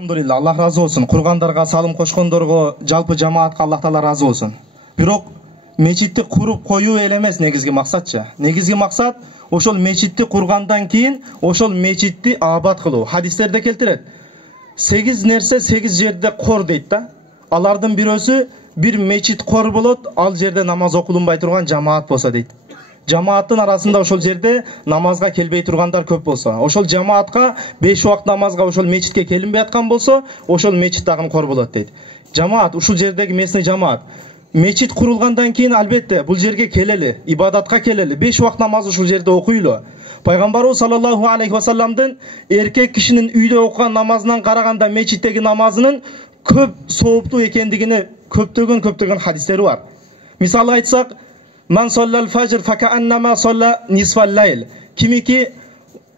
Alhamdulillah, Allah razı olsun. Kurgandarga, salım koşkondorgo, жалпы жамаатка Allah Taala razı olsun. Бирок мечитти куруп коюу эле эмес негизги максатчы. Негизги максат ошол мечитти кургандан кийин ошол мечитти абат кылуу. Хадистерде келтирет. 8 нерсе 8 жерде кор дейт да. Алардын бирөөсү bir мечит кор болот, ал жерде намаз окулунбай турган жамаат болсо дейт. Жамааттын арасында ошол жерде намазга келбей тургандар көп болсо, ошол жамаатка 5 убакыт намазга ошол мечитке келинбей аткан болсо, ошол мечит дагы кор болот дейт. Жамаат ушул жердеги местный жамаат мечит курулгандан кийин албетте бул жерге келели, ибадатка келели, 5 убакыт намаз ушул жерде окуйлу. Пайгамбарыбыз саллаллаху алейхи ва салламдын эркек кишинин үйдө окуган намазынан караганда мечиттеги намазынын көп сооптуу экендигине көптөгөн хадистери бар. Мисалы айтсак, Ман соллал фажр факааннама солла нисфал лайл. Кимики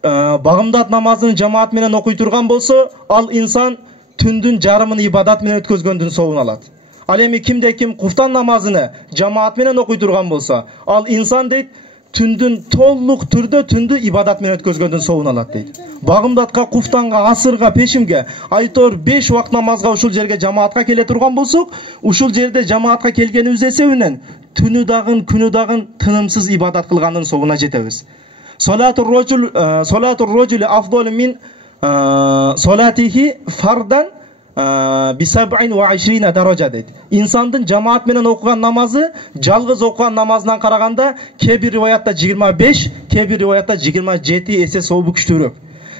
багымдат намазын жамаат менен окуй турган болсо, ал инсан түндүн жарымын ибадат менен өткөзгөндүн соогун алат. Ал эми кимде ким куфтан намазыны жамаат менен окуй турган болсо, ал инсан дейт түндүн толук түрдө түндү ибадат менен өткөзгөндүн соогун алат дейт. Багымдатка, куфтанга, асырга, пешимге, айтор 5 убакыт намазга ушул жерге жамаатка келе турган болсок, ушул жерде жамаатка келгенибиз эсебинен түнү дагын, күнү дагын тынымсыз ибадат кылгандын соогуна жетебиз. Салатур роджули афдолу мин салатихи фардан би 27 даража дейт. Инсандын жамаат менен окуган намазы жалгыз окуган намазынан караганда кээ бир риваятта 25, кээ бир риваятта 27 эсе сообу күчтүүрөөк.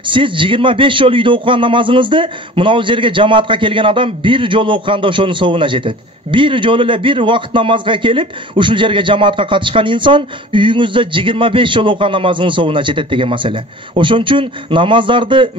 Сиз 25 жолу үйдө окуган намазыңызды мына жерге жамаатка келген адам бир жолу окуганда ошонун сообуна жетет. Bir жолу эле bir убакыт намазга келип, ушул жерге жамаатка катышкан инсан үйүңүздө 25 жолу окуган намазынын сообуна жетет деген маселе. Ошон үчүн намаздарды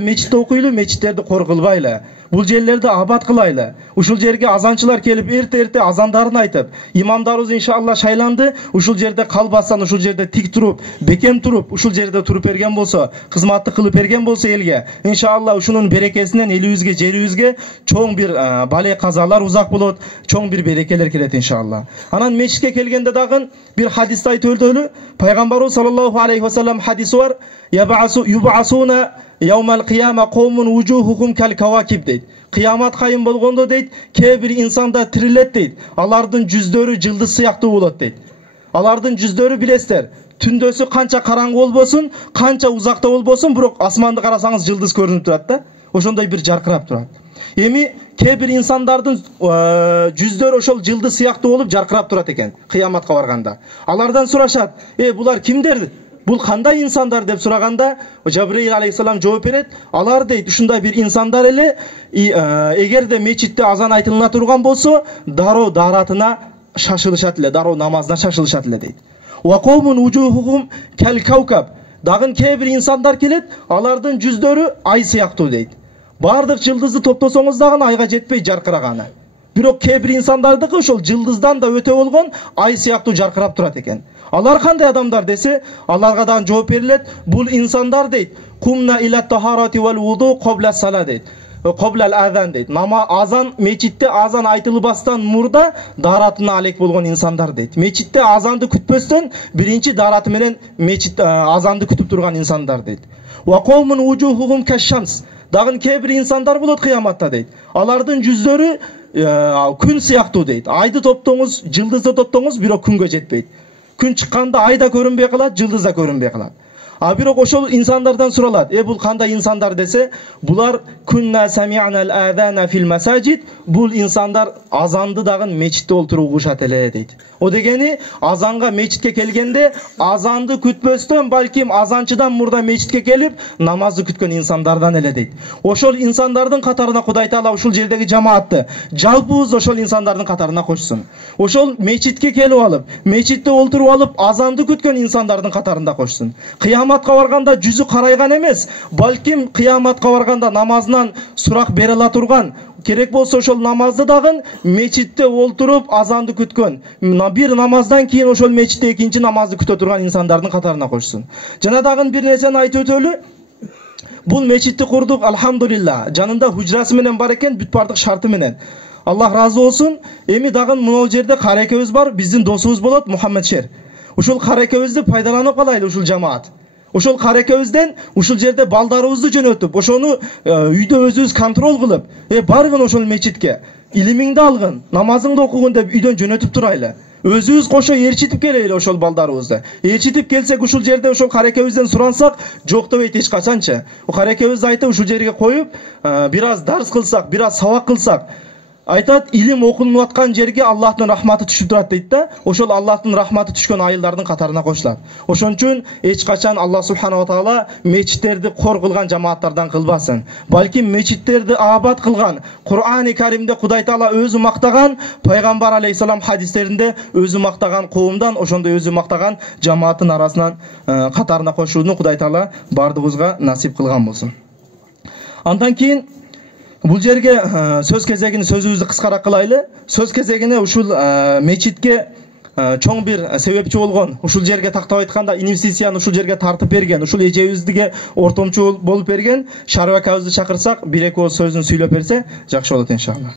мечитте окуйлу, мечиттерди кор кылбайлы. Бул жерлерди абат кылайлы. Ушул жерге азанчылар келип эрте азандарын айтып, имамдарыбыз иншалла шайланды, ушул жерде калбастан, ушул жерде тик туруп, бекем туруп, ушул жерде туруп берген болсо, кызматты кылып берген болсо элге, иншалла ушунун берекесинен элибизге, жерибизге чоң бир бале казалар узак болот, чоң бир берекелер келет иншалла. Анан мечитке келгенде дагы бир хадисти айтып өтөлү. Пайгамбарыбыз саллаллаху алейхи ва саллам хадиси бар. Юбасуна яумал кияма каумун вужухухум кал кавакиб дейт. Кыямат кайым болгондо дейт, кээ бир инсанда тирилет дейт. Алардын жүздөрү жылдыз сыяктуу болот дейт. Алардын жүздөрү билесиздер, түндөсү канча караңгы болбосун, канча узакта болбосун, бирок асманды карасаңыз жылдыз көрүнүп турат да. Ошондой бир жаркырап турат. Эми кээ бир инсандардын жүздөрү ошол жылдыз сыяктуу болуп жаркырап турат экен кыяматка барганда. Алардан сурашат: булар кимдер? Бул кандай инсандар деп сураганда, Жабраил алейхиссалам жооп берет: алар дейт ушундай бир инсандар эле, эгерде мечитте азан айтылына турган болсо, дароо дааратына шашылышат эле, дароо намазына шашылышат эле дейт. Ва каумун вужухухум кал каукаб. Дагы кээ бир инсандар келет, алардын жүздөрү ай сыяктуу дейт. Бардык жылдызды топтосоңуз дагы айга жетпей жаркыраганы. Бирок кээ бир инсандардыкы ошол жылдыздан да өтө болгон ай сыяктуу жаркырап турат экен. Алар кандай адамдар десе, аларга дагы жооп берилет: бул инсандар дейт, кумна иля тахарати вал вуду кобла сала дейт. Кобла азан дейт. Азан, мечитте азан айтылбастан мурда дааратына алек болгон инсандар дейт. Мечитте азанды күтпөстөн биринчи даараты менен мечит азанды күтүп турган инсандар дейт. Ва каумун вужухухум кашшамс. Дагы кээ бир инсандар болот кыяматта дейт. Алардын жүздөрү күн сыяктуу дейт. Айды топтоңуз, жылдызды топтоңуз, бирок күнгө жетпейт. Күн чыкканда ай да көрүнбөй калат, жылдыз да көрүнбөй калат. Бирок ошол инсандардан суралат: бул кандай инсандар десе, булар күнна сами'нал азана фил масажид. Бул инсандар азанды дагы мечитте олтуруп угушат эле дейт. О дегени, азанга мечитке келгенде азанды күтпөстөн, балким азанчыдан мурда мечитке келип намазды күткөн инсандардан эле дейт. Ошол инсандардын катарына Кудай Таала ушул жердеги жамаатты жалпыбыз ошол инсандардын катарына кошсун. Ошол мечитке келип алып, мечитте олтуруп алып азанды күткөн инсандардын катарында кошсун. Кыяматка барганда жүзү карайган эмес, балким кыяматка барганда намазынан сурак бере ала турган, керек болсо ошол намазды дагы мечитте олтуруп азанды күткөн, бир намаздан кийин ошол мечитте экинчи намазды күтө турган инсандардын катарына кошсун. Жана дагы бир нерсени айтып өтөлү. Бул мечитти курдук, алхамдулилла. Жанында хужрасы менен бар экен, бүт бардык шарты менен. Аллах разы болсун. Эми дагы мына жерде карекебиз бар, биздин досубуз болот, Мухаммед Шер. Ушул карекебизди пайдаланып калайлы ушул жамаат. Ошол карекебизден ушул жерде балдарыбызды жөнөтүп, ошону үйдө өзүбүз контрол кылып, баргын ошол мечитке, илимиңди алгын, намазыңды окугун деп үйдөн жөнөтүп турайлы. Өзүбүз кошо ээрчитип келели ошол балдарыбызды. Ээрчитип келсек, ушул жерде ошол карекебизден сурансак, жок дебейт эч качанчы. Карекебиз айтып ушул жерге коюп, бир аз дарс кылсак, бир аз сабак кылсак, айтат, илим окулуп аткан жерге Аллахтын рахматы түшүп турат дейт да. Ошол Аллахтын рахматы түшкөн айылдардын катарына кошулат. Ошон үчүн эч качан Аллах субханаху таала мечиттерди кор кылган жамааттардан кылбасын. Балким мечиттерди абад кылган, Кур'ани Каримде Кудай Таала өзү мактаган, пайгамбар алейхиссалам хадистеринде өзү мактаган коомдон, ошондой өзү мактаган жамааттын арасынан катарына кошууну Кудай Таала бардыгыбызга насип кылган болсун. Андан кийин бул жерге сөз кезегини сөзүбүздү кыскараак кылайлы. Сөз кезегине ушул мечитке чоң бир себепчи болгон, ушул жерге тактап айтканда инвестицияны ушул жерге тартып берген, ушул эжебизге ортомчу болуп берген Шарыбек абызды чакырсак, бир эки сөзүн сүйлөп берсе жакшы болот иншалла.